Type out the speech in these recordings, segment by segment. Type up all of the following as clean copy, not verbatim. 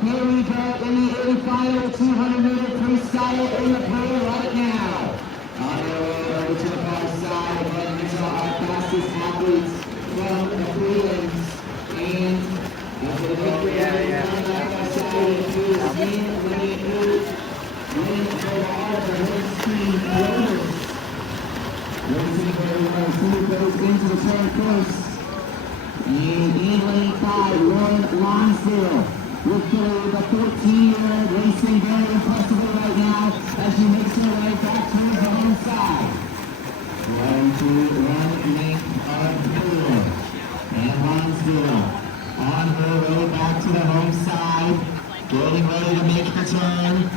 Here we go in the A final 200-meter freestyle in the pool right now. On their way over to the far side, and these are our fastest athletes from the prelims. And after the victory, on the far side, it is in lane 8, winning overall for his team, Rovers. Racing very well, who goes into the turn first. And in lane 5, Lauren Lonsdale. With the 14-year-old racing very impressively right now as she makes her way back towards the home side. 1 length of pool. And Lonsdale on her way back to the home side, getting ready to make the turn.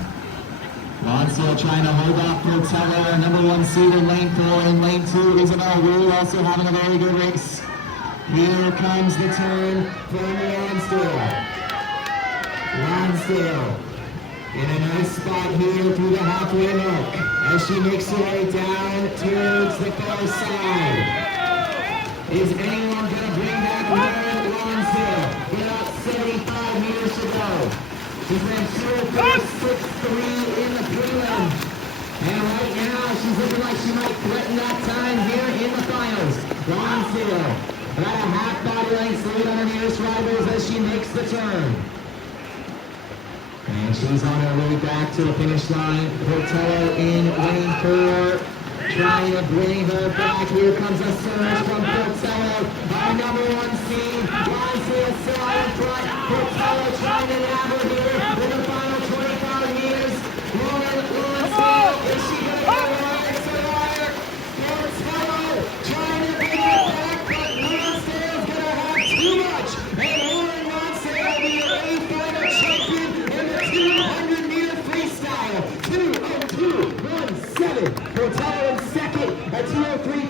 Lonsdale trying to hold off Portello, number 1 seed in lane 4. In lane 2, Isabel Wu also having a very good race. Here comes the turn from Lonsdale. Lonsdale in a nice spot here through the halfway mark as she makes her way down towards the far side. Is anyone going to bring back Lauren Lonsdale? With about 75 meters to go. She's been 2:06.3 in the prelim. And right now she's looking like she might threaten that time here in the finals. Lonsdale about a half body length lead on her nearest rivals as she makes the turn. And she's on her way back to the finish line. Portello in lane 4, trying to bring her back. Here comes a surge from Portello. Our number 1 seed, Lonsdale still out in front. Portello trying to nab her here in the final 25 meters. Lauren Lonsdale, is she going to get wire to wire? Portello trying to bring it back, but Lonsdale's going to have too much. And Lauren Lonsdale will be your A final champion. 200-meter freestyle, 2:02.17. Portello in second at 2:03.